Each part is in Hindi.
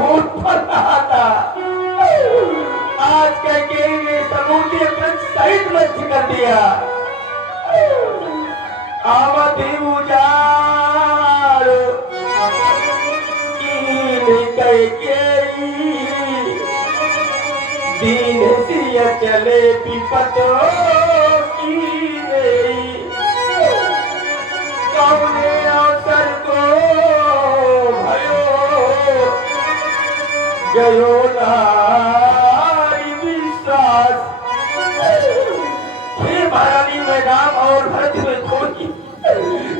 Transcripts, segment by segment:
फूट पड़ रहा था, आज कह ने समूचे वृक्ष सहित नष्ट कर दिया। आमदी उजाड़ दीन सिया चले विपतो की नहीं, कौने अवसर को भयो गयो नारी विश्वास। हे महारानी, मैं राम और भरत में थोड़ी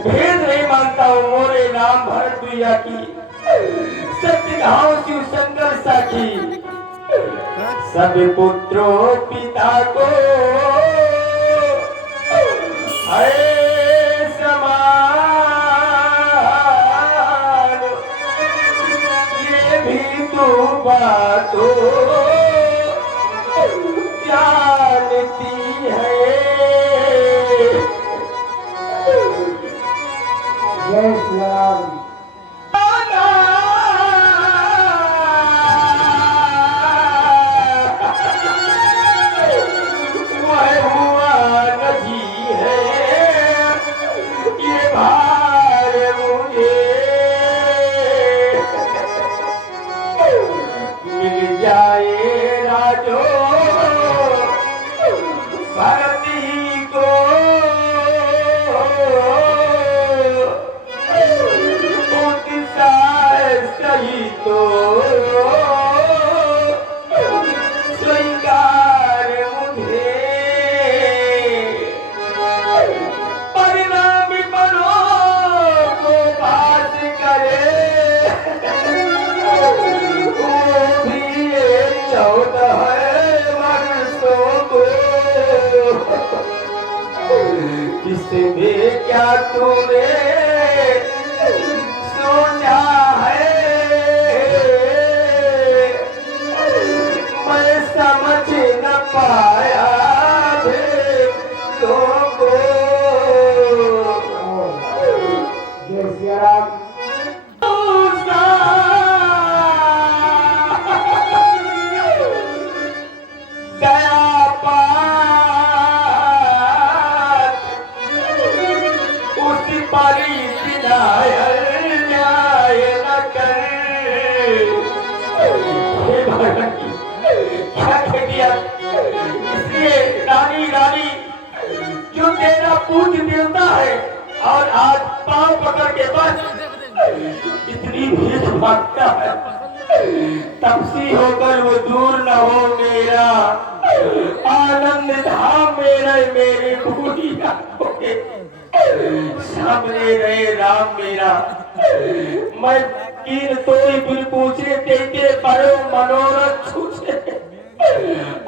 भेद नहीं मानता हूँ। मोरे नाम भरत दुया की सत्य घाव शिव शंकर साखी। सब पुत्रों पिता को है समान, ये भी तो बातों जानती है। जय श्री राम। इसमें क्या तूने सोचा है, मैं समझ न पाया तो को। जय श्री राम। पूज्य देवता है और आज पांव पकड़ के बस इतनी भीख मांगता है, तपसी होकर वो दूर न हो मेरा आनंद धाम मेरे भूलिया सामने रहे राम मेरा। मैं कीन तो बिन पूछे देखे परो मनोरथ छूछे।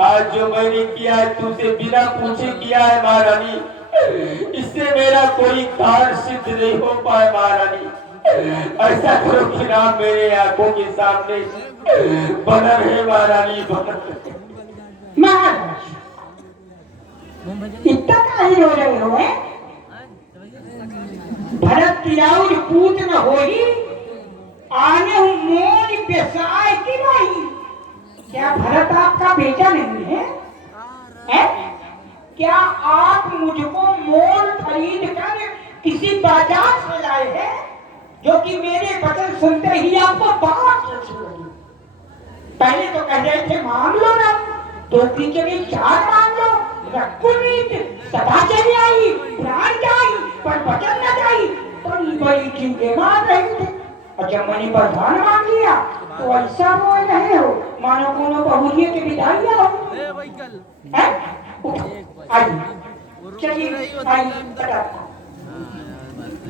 आज जो मैंने किया है तुझसे बिना पूछे किया है महारानी, इससे मेरा कोई कार्य सिद्ध नहीं हो पाए महारानी। ऐसा करो कि राम मेरे आंखों के सामने बना रहे महारानी, बना रहे। महाराज इतना काहे हो रहे हो? भरत तिराउर पूत न होई आने मोन पेशाय की नहीं। क्या भरत आपका बेटा नहीं है? क्या आप मुझको मोल खरीद कर किसी बाजार से लाए हैं जो कि मेरे वचन सुनते ही आपको बहुत अच्छी लगी? पहले तो कह रहे थे मांग लो ना, तो जगह 4 मांग लो, रघुनीत सदा चली आई, प्राण जाई पर वचन न जाई। बड़ी चीजें मांग रहे थे और जब मैंने प्रधान मांग लिया तो ऐसा बोल रहे हो मानो कोनो बहुरिये के विदाई हो। चलिए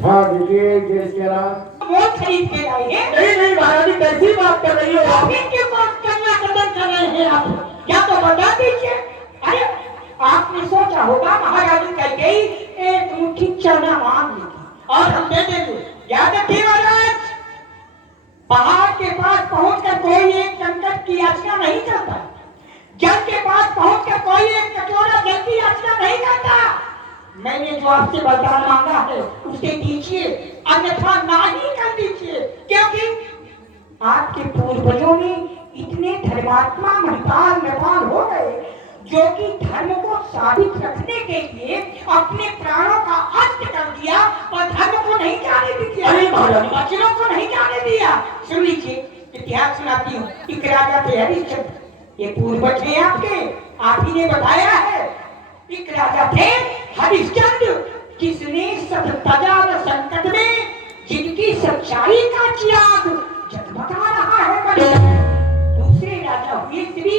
हाँ देखिए जय श्री राम। बहुत खरीद के लाए हैं। नहीं महारानी, कैसी बात कर रही हो आप? के पास कन्या कदम कर रहे हैं आप, या तो बता दीजिए। अरे आपने सोचा होगा महारानी कह गई एक मुट्ठी चना मांग ली और हम दे देंगे। याद रखिए महाराज, पहाड़ के पास पहुंचकर कोई एक संकट की याचना नहीं करता, जल के पास पहुंचकर कोई एक कटोरा जल की याचना नहीं करता। मैंने जो आपसे वरदान मांगा है उसे दीजिए, अन्यथा ना ही कर दीजिए, क्योंकि आपके पूर्वजों ने इतने धर्मात्मा महिपाल नेपाल हो गए जो कि धर्म को साबित रखने के लिए अपने प्राणों का अंत कर दिया और धर्म को नहीं जाने दिया, अरे महारानी, वचनों को नहीं जाने दिया। सुन लीजिए, इतिहास सुनाती हूँ। एक राजा थे हरिश्चंद्र, ये पूर्वज है आपके, आप ही ने बताया है। एक राजा थे हरिश्चंद्र, किसने सततजार संकट में जिनकी सच्चाई का चिराग जगमगा रहा है बने। दूसरे राजा हुए श्री,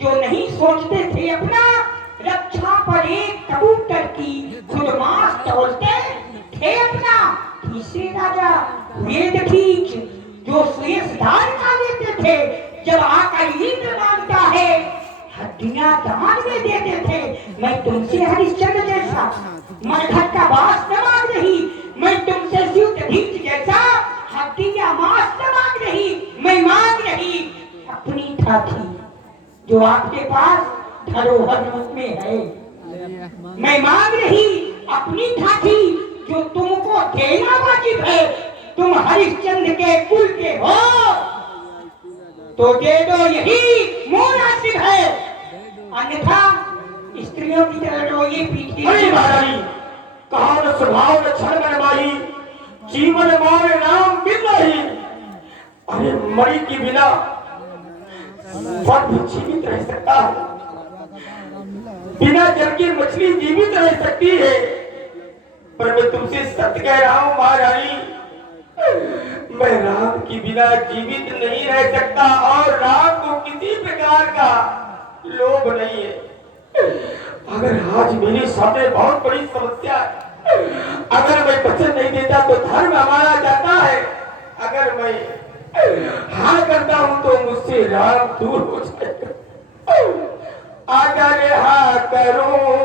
जो नहीं सोचते थे अपना रक्षा पर एक कबूतर की खुद मांस तोड़ते थे अपना। तीसरे राजा हुए दधीच, जो सुयस दान का लेते थे, जब आकर इंद्र मांगता है हड्डियां दान में देते थे। मैं तुमसे हरिश्चंद्र जैसा मरघट का बास न मांग रही, मैं तुमसे शिव दधीच जैसा हड्डियां मांस न मांग रही, मैं मांग रही अपनी ठाठी जो आपके पास धरोहर रूप में है। मैं मांग रही अपनी ठाठी जो तुमको देना वाजिब है। तुम हरिश्चंद्र के कुल के हो तो दे दो, यही मुनासिब है, अन्यथा स्त्रियों की तरह रोइए पीटिए। अरे महारानी, कहा न स्वभाव न क्षण में माही, जीवन मोर नाम बिन नहीं। अरे मरी के बिना फल भी जीवित रह सकता है, बिना जल की मछली जीवित रह सकती है, पर मैं तुमसे सत्य कह रहा हूं महारानी, मैं राम की बिना जीवित नहीं रह सकता और राम को किसी प्रकार का लोभ नहीं है। अगर आज मेरे सामने बहुत बड़ी समस्या है, अगर मैं वचन नहीं देता तो धर्म हमारा जाता है, अगर मैं हाँ करता हूं तो मुझसे राम दूर हो जाएगा। अगर हाँ करूं